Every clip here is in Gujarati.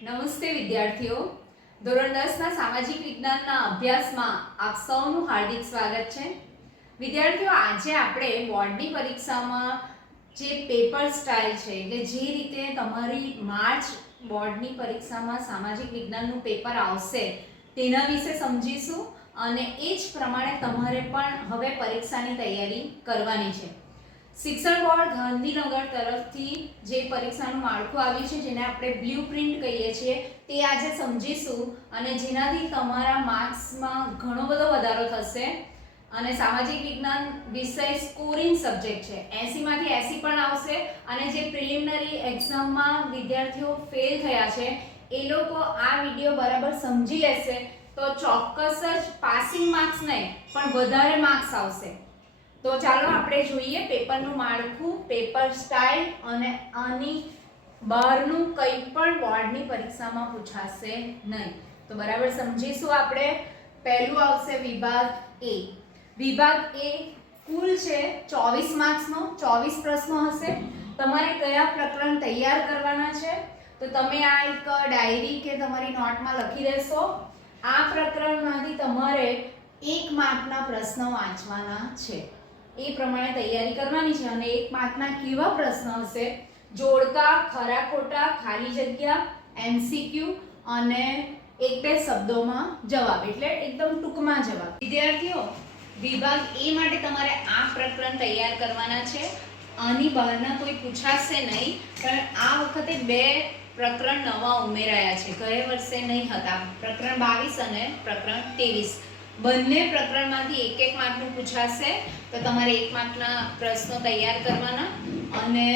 નમસ્તે વિદ્યાર્થીઓ, ધોરણ 10 ના સામાજિક વિજ્ઞાનના અભ્યાસમાં આપ સૌનું હાર્દિક સ્વાગત છે. વિદ્યાર્થીઓ, આજે આપણે બોર્ડની પરીક્ષામાં જે પેપર સ્ટાઇલ છે એટલે જે રીતે તમારી માર્ચ બોર્ડની પરીક્ષામાં સામાજિક વિજ્ઞાનનું પેપર આવશે તેના વિશે સમજીશું અને એ જ પ્રમાણે તમારે પણ હવે પરીક્ષાની તૈયારી કરવાની છે. શિક્ષણ બોર્ડ ગાંધીનગર તરફથી જે પરીક્ષાનું માળખું આવ્યું છે જેને આપણે બ્લુપ્રિન્ટ કહીએ છીએ તે આજે સમજીશું અને જેનાથી તમારા માર્ક્સમાં ઘણો બધો વધારો થશે અને સામાજિક વિજ્ઞાન વિષય સ્કોરિંગ સબ્જેક્ટ છે. 80 માંથી 80 પણ આવશે અને જે પ્રિલિમિનરી એક્ઝામમાં વિદ્યાર્થીઓ ફેલ થયા છે એ લોકો આ વિડીયો બરાબર સમજી લેશે તો ચોક્કસ જ પાસિંગ માર્ક્સ નહીં પણ વધારે માર્ક્સ આવશે. તો ચાલો આપણે જોઈએ પેપરનું માળખું, પેપર સ્ટાઇલ અને આની બહારનું કંઈ પણ બોર્ડની પરીક્ષામાં પૂછાશે નહીં. તો બરાબર સમજીશું આપણે. પહેલું આવશે વિભાગ એ. વિભાગ એ કુલ છે 24 માર્ક્સનો, 24 પ્રશ્નો હશે. તમારે કયા પ્રકરણ તૈયાર કરવાના છે તો તમે આ એક ડાયરી કે તમારી નોટમાં લખી લેશો. આ પ્રકરણમાંથી તમારે 1 માર્કના પ્રશ્નો વાંચવાના છે. એ પ્રમાણે તૈયારી કરવાની છે અને 1 માર્કના કેવા પ્રશ્ન હશે? જોડકા, ખરા ખોટા, ખાલી જગ્યા, એમસીક્યુ અને 1-2 શબ્દોમાં જવાબ, એટલે એકદમ ટૂંકમાં જવાબ. વિદ્યાર્થીઓ, વિભાગ એ માટે તમારે આ પ્રકરણ તૈયાર કરવાના છે. આની બહારના કોઈ પૂછાશે નહીં પણ આ વખતે 2 પ્રકરણ નવા ઉમેરાયા છે. ગયા વર્ષે નહીં હતા. પ્રકરણ 22 અને પ્રકરણ 23. બંને પ્રકરણમાંથી 1-1 માર્કનું પૂછાશે તો તમારે 1 માર્કના પ્રશ્નો તૈયાર કરવાના અને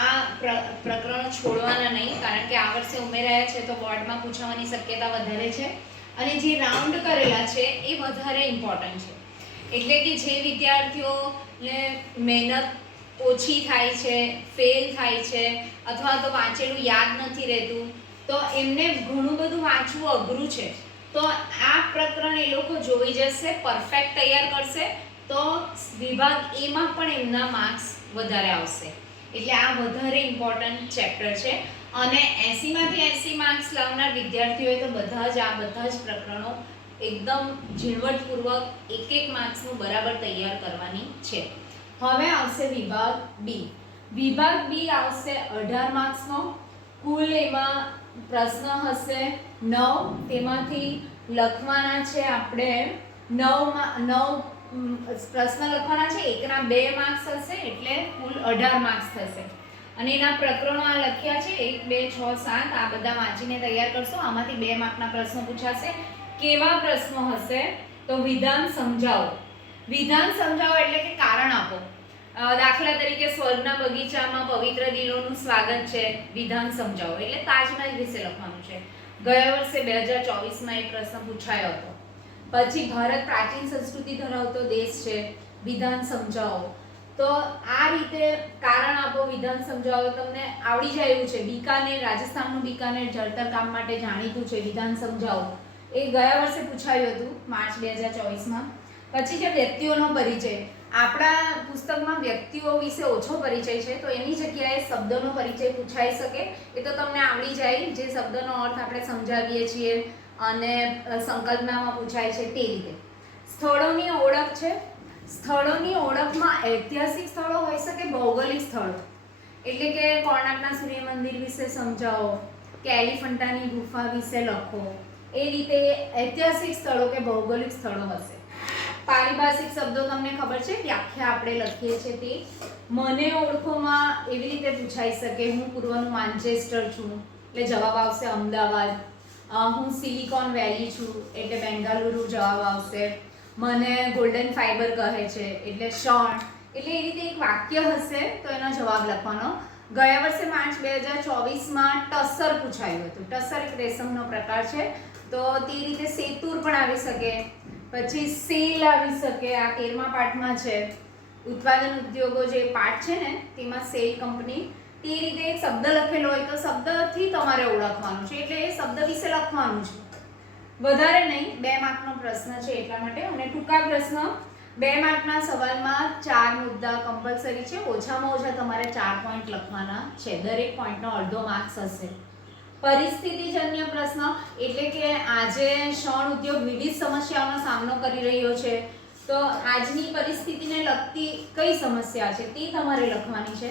આ પ્રકરણો છોડવાના નહીં કારણ કે આ વર્ષે ઉમેરાયા છે તો બોર્ડમાં પૂછવાની શક્યતા વધારે છે અને જે રાઉન્ડ કરેલા છે એ વધારે ઇમ્પોર્ટન્ટ છે. એટલે કે જે વિદ્યાર્થીઓને મહેનત ઓછી થાય છે, ફેલ થાય છે અથવા તો વાંચેલું યાદ નથી રહેતું તો એમને ઘણું બધું વાંચવું અઘરું છે તો આ પ્રકરણ એ લોકો જોઈ જશે, પરફેક્ટ તૈયાર કરશે તો વિભાગ એમાં પણ એમના માર્ક્સ વધારે આવશે. એટલે આ વધારે ઇમ્પોર્ટન્ટ ચેપ્ટર છે અને 80 માંથી 80 માર્ક્સ લાવનાર વિદ્યાર્થીઓએ તો બધા જ પ્રકરણો એકદમ ઝીણવટપૂર્વક 1-1 માર્ક્સનું બરાબર તૈયાર કરવાની છે. હવે આવશે વિભાગ બી. વિભાગ બી આવશે 18 માર્ક્સનો. કુલ એમાં પ્રશ્ન હશે 9. તેમાંથી લખવાના છે આપણે 9 પ્રશ્ન લખવાના છે. એકના 2 માર્ક્સ હશે એટલે કુલ 18 માર્ક્સ થશે અને એના પ્રકરણો આ લખ્યા છે 1, 2, 6, 7. આ બધા વાંચીને તૈયાર કરશો. આમાંથી 2 માર્કના પ્રશ્નો પૂછાશે. કેવા પ્રશ્નો હશે તો વિધાન સમજાવો. વિધાન સમજાવો એટલે કે કારણ આપો. દાખલા તરીકે સ્વર્ગના બગીચામાં પવિત્ર દિલોનું સ્વાગત છે, વિધાન સમજાવો એટલે તાજમહેલ વિશે લખવાનું છે. ગયા વર્ષે 2024માં એક પ્રશ્ન પૂછાયો હતો. પછી ભારત પ્રાચીન સંસ્કૃતિ ધરાવતો દેશ છે, વિધાન સમજાવો. તો આ રીતે કારણ આપો, વિધાન સમજાવો. તમને આવડી જાય એવું છે. બીકાનેર, રાજસ્થાનનું બીકાનેર જળતર કામ માટે જાણીતું છે, વિધાન સમજાવો. એ ગયા વર્ષે પૂછાયું હતું માર્ચ 2024માં. પછી છે વ્યક્તિઓનો પરિચય. આપણા પુસ્તકમાં વ્યક્તિઓ વિશે ઓછો પરિચય છે તો એની જગ્યાએ શબ્દોનો પરિચય પૂછાઈ શકે. એ તો તમને આવડી જાય, જે શબ્દનો અર્થ આપણે સમજાવીએ છીએ અને સંકલ્પનામાં પૂછાય છે તે રીતે. સ્થળોની ઓળખ છે. સ્થળોની ઓળખમાં ઐતિહાસિક સ્થળો હોઈ શકે, ભૌગોલિક સ્થળો એટલે કે કોણાર્કના સૂર્ય મંદિર વિશે સમજાવો કે એલિફન્ટાની ગુફા વિશે લખો. એ રીતે ઐતિહાસિક સ્થળો કે ભૌગોલિક સ્થળો હશે. પારિભાષિક શબ્દો તમને ખબર છે, વ્યાખ્યા આપણે લખીએ છીએ તે. મને ઓળખોમાં એવી રીતે પૂછાઈ શકે, હું પૂર્વનું માન્ચેસ્ટર છું એટલે જવાબ આવશે અમદાવાદ. હું સિલિકોન વેલી છું એટલે બેંગાલુરુ જવાબ આવશે. મને ગોલ્ડન ફાઈબર કહે છે એટલે શણ. એટલે એ રીતે એક વાક્ય હશે તો એનો જવાબ લખવાનો. ગયા વર્ષે માર્ચ 2024માં ટસર પૂછાયું હતું. ટસર એક રેશમનો પ્રકાર છે તો તે રીતે સેતુર પણ આવી શકે. પછી સેલ આવી શકે. આ 13મા પાઠમાં છે. ઉત્પાદન ઉદ્યોગો જે પાઠ છે ને તેમાં સેલ કંપની. તે રીતે એક શબ્દ લખેલો હોય તો શબ્દથી તમારે ઓળખવાનું છે એટલે એ શબ્દ વિશે લખવાનું છે. વધારે નહીં, 2 માર્કનો પ્રશ્ન છે એટલા માટે. અને ટૂંકા પ્રશ્ન 2 માર્કના સવાલમાં 4 મુદ્દા કમ્પલસરી છે. ઓછામાં ઓછા તમારે 4 પોઈન્ટ લખવાના છે. દરેક પોઈન્ટનો અડધો માર્ક્સ હશે. પરિસ્થિતિજન્ય પ્રશ્ન એટલે કે આજે શણ ઉદ્યોગ વિવિધ સમસ્યાઓનો સામનો કરી રહ્યો છે, તો આજની પરિસ્થિતિને લગતી કઈ સમસ્યા છે તે તમારે લખવાની છે.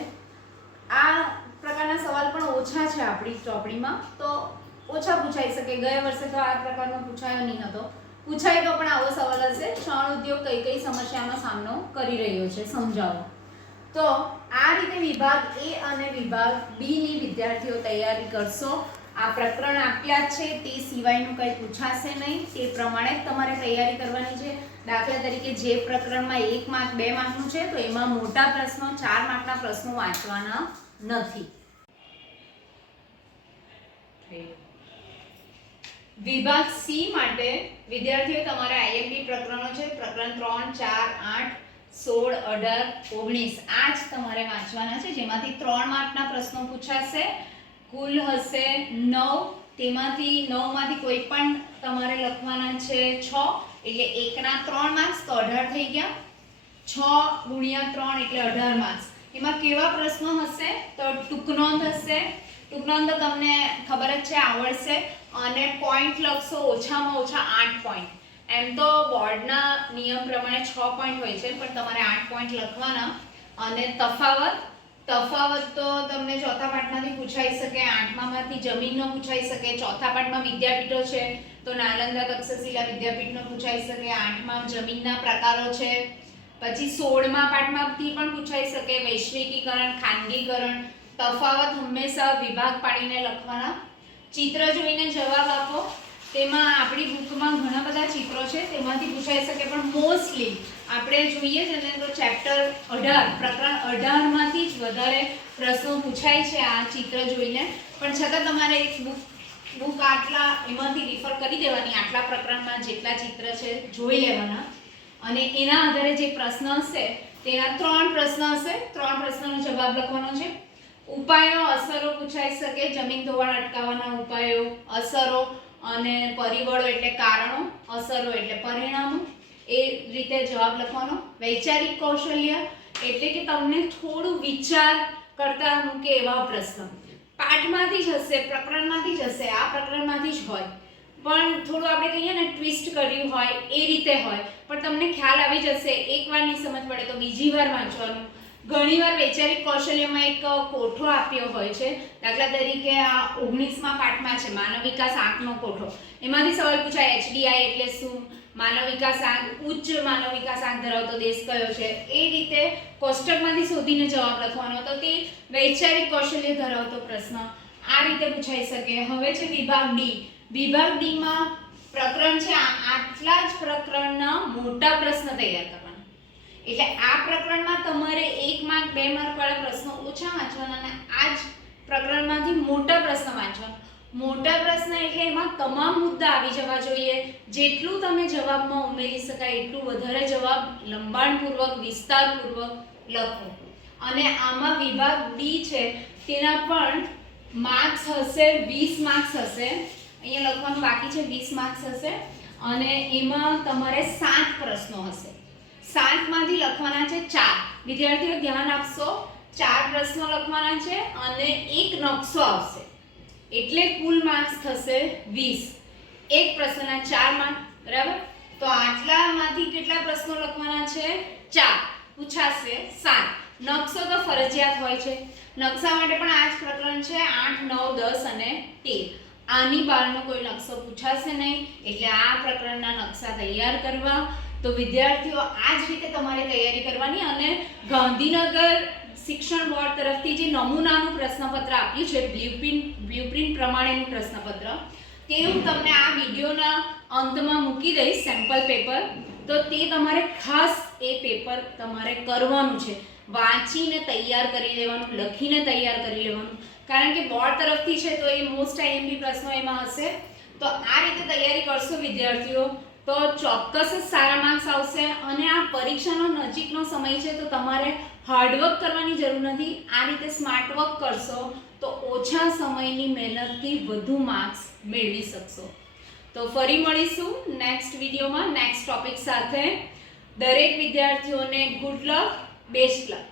આ પ્રકારના સવાલ પણ ઓછા છે આપણી ચોપડીમાં, તો ઓછા પૂછાઈ શકે. ગયા વર્ષે તો આ પ્રકારનો પૂછાયો નહીં હતો. પૂછાય તો પણ આવો સવાલ હશે, શણ ઉદ્યોગ કઈ કઈ સમસ્યાનો સામનો કરી રહ્યો છે સમજાવો. તો આ રીતે વિભાગ એ અને વિભાગ બી ની વિદ્યાર્થીઓ તૈયારી કરશો. આ પ્રકરણ આપ્યા છે તે સિવાયનું કંઈ પૂછાશે નહીં, તે પ્રમાણે જ તમારે તૈયારી કરવાની છે. દાખલા તરીકે જે પ્રકરણમાં 1 માર્ક 2 માર્કનું છે, તો એમાં મોટા પ્રશ્નો 4 માર્કના પ્રશ્નો વાંચવાના નથી. વિભાગ સી માટે વિદ્યાર્થીઓ તમારે આઈએમપી પ્રકરણો છે, પ્રકરણ 3, 4, 8, 16, 18, 19 આ જ તમારે વાંચવાના છે, જેમાંથી 3 માર્કના પ્રશ્નો પૂછાશે. કુલ હશે 9, તેમાંથી 9 માંથી કોઈ પણ તમારે લખવાના છે 6, એટલે 1 ના 3 માર્ક્સ, તો 18 થઈ ગયા. 6 ગુણ્યા 3 એટલે 18 માર્ક્સ. એમાં કેવા પ્રશ્નો હશે? તો ટૂંકનોંધ હશે. ટૂંકનોંધ તમને ખબર જ છે, આવડશે. અને પોઈન્ટ લખશો ઓછામાં ઓછા 8 પોઈન્ટ. એમ તો બોર્ડના નિયમ પ્રમાણે 6 પોઈન્ટ હોય છે, પણ તમારે 8 પોઈન્ટ લખવાના. અને તફાવત તો તમને ચોથા પાઠમાંથી પૂછાઈ શકે, 8મામાંથી જમીનનો પૂછાઈ શકે, ચોથા પાઠમાં વિદ્યાપીઠો છે તો નાલંદા તક્ષશિલા વિદ્યાપીઠનો પૂછાઈ શકે, 8માં જમીનના પ્રકારો છે, પછી 16મા પાઠમાંથી પણ પૂછાઈ શકે, વૈશ્વિકીકરણ, ખાનગીકરણ. તફાવત હંમેશા વિભાગ પાડીને લખવાના. ચિત્ર જોઈને જવાબ આપો. તેમાં આપણી બુકમાં ઘણા બધા ચિત્રો છે, તેમાંથી પૂછાઈ શકે, પણ મોસ્ટલી આપણે જોઈએ છે ને તો ચેપ્ટર 18 પ્રકરણ 18 માંથી જ વધારે પ્રશ્નો પૂછાય છે આ ચિત્ર જોઈને. પણ છતાં તમારે એક બુક આટલા એમાંથી રિફર કરી દેવાની, આટલા પ્રકરણમાં જેટલા ચિત્ર છે જોઈ લેવાના, અને એના આધારે જે પ્રશ્ન હશે તેના 3 પ્રશ્ન હશે. 3 પ્રશ્નનો જવાબ લખવાનો છે. ઉપાયો, અસરો પૂછાઈ શકે, જમીન ધોવાણ અટકાવવાના ઉપાયો, અસરો અને પરિબળો એટલે કારણો, અસરો એટલે પરિણામો, એ રીતે જવાબ લખવાનો. વૈચારિક કૌશલ્ય એટલે કે તમને થોડું વિચાર કરતા મૂકે એવા પ્રશ્ન. પાઠમાંથી જ હશે, પ્રકરણમાંથી જ હશે, આ પ્રકરણમાંથી જ હોય, પણ થોડું આપણે કહીએ ને ટ્વિસ્ટ કર્યું હોય એ રીતે હોય, પણ તમને ખ્યાલ આવી જશે. એકવાર નહીં સમજ પડે તો બીજી વાર વાંચવાનું. ઘણીવાર વૈચારિક કૌશલ્યમાં એક કોઠો આપ્યો હોય છે. દાખલા તરીકે આ 19મા પાઠમાં છે માનવ વિકાસ આંકનો કોઠો. એમાંથી સવાલ પૂછાય HDI એટલે શું, માનવ વિકાસ આંક, ઉચ્ચ માનવ વિકાસ આંક ધરાવતો દેશ કયો છે, એ રીતે કોષ્ટકમાંથી શોધીને જવાબ લખવાનો. તો તે વૈચારિક કૌશલ્ય ધરાવતો પ્રશ્ન આ રીતે પૂછાઈ શકે. હવે છે વિભાગ ડી. વિભાગ ડીમાં પ્રકરણ છે આટલા જ પ્રકરણના મોટા પ્રશ્ન તૈયાર કરવાના. એટલે આ પ્રકરણમાં તમારે 1 માર્ક 2 માર્ક વાળા પ્રશ્નો ઓછા વાંચવાના, અને આ જ પ્રકરણમાંથી મોટા પ્રશ્ન વાંચવાના. મોટા પ્રશ્ન એટલે એમાં તમામ મુદ્દા આવી જવા જોઈએ. જેટલું તમે જવાબમાં ઉમેરી શકાય એટલું વધારે જવાબ લંબાણપૂર્વક, વિસ્તારપૂર્વક લખો. અને આમાં વિભાગ ડી છે તેના પણ માર્ક્સ હશે, 20 માર્ક્સ હશે. અહીંયા લખવાનું બાકી છે, 20 માર્ક્સ હશે. અને એમાં તમારે 7 પ્રશ્નો હશે. 7માંથી લખવાના છે 4. વિદ્યાર્થીઓ ધ્યાન આપશો, 4 પ્રશ્નો લખવાના છે અને એક નકશો આવશે, એટલે કુલ માર્ક્સ થશે 20. એક પ્રશ્નના 4 માર્ક, બરાબર? તો આટલામાંથી કેટલા પ્રશ્નો લખવાના છે? 4. પૂછાશે 7. નકશો તો ફરજિયાત હોય છે. નકશા માટે પણ આ જ પ્રકરણ છે 8, 9, 10 અને 13. આની બહારનો કોઈ નકશો પૂછાશે નહીં, એટલે આ પ્રકરણના નકશા તૈયાર કરવા. તો વિદ્યાર્થીઓ આ જ રીતે તમારે તૈયારી કરવાની. અને ગાંધીનગર શિક્ષણ બોર્ડ તરફથી જે નમૂનાનું પ્રશ્નપત્ર આપ્યું છે, બ્લુપ્રિન્ટ પ્રમાણેનું પ્રશ્નપત્ર, તે હું તમને આ વિડીયોના અંતમાં મૂકી દઈશ, સેમ્પલ પેપર. તો તે તમારે ખાસ એ પેપર તમારે કરવાનું છે, વાંચીને તૈયાર કરી લેવાનું, લખીને તૈયાર કરી લેવાનું. કારણ કે બોર્ડ તરફથી છે તો એ મોસ્ટ આઈએમપી પ્રશ્નો એમાં હશે. તો આ રીતે તૈયારી કરશો વિદ્યાર્થીઓ તો ચોક્કસ જ સારા માર્ક્સ આવશે. અને આ પરીક્ષાનો નજીકનો સમય છે તો તમારે હાર્ડવર્ક કરવાની જરૂર નથી. આ રીતે સ્માર્ટ વર્ક કરશો તો ઓછા સમયની મહેનતથી વધુ માર્ક્સ મેળવી શકશો. તો ફરી મળીશું નેક્સ્ટ વિડીયોમાં નેક્સ્ટ ટોપિક સાથે. દરેક વિદ્યાર્થીઓને ગુડ લક, બેસ્ટ લક.